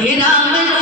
हे Ram